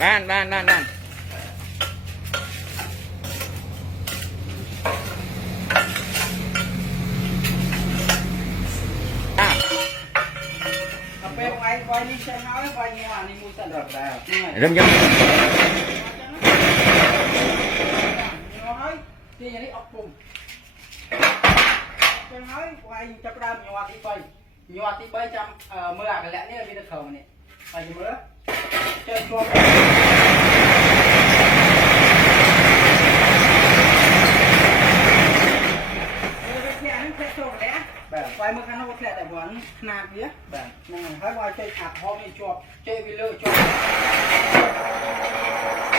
บ้านไปนี่ใช่ไหมไปนี่ว่านี่มูสันดอกดาวเริ่มยังน้อยที่อย่างนี้ออกปุ่มใช่ไหมไปจับดาวมีวัดที่ไปจำเมื่อกันแล้วเนี่ยมีตะเขาเนี่ยไปอยู่เมื่อเจอตัวแบบไฟเมื่อกันเราแค่แต่หัวขนาดเนี้ยแบบนั่นให้ว่าใจอัดหอมจวบใจวิลเลอร์จวบ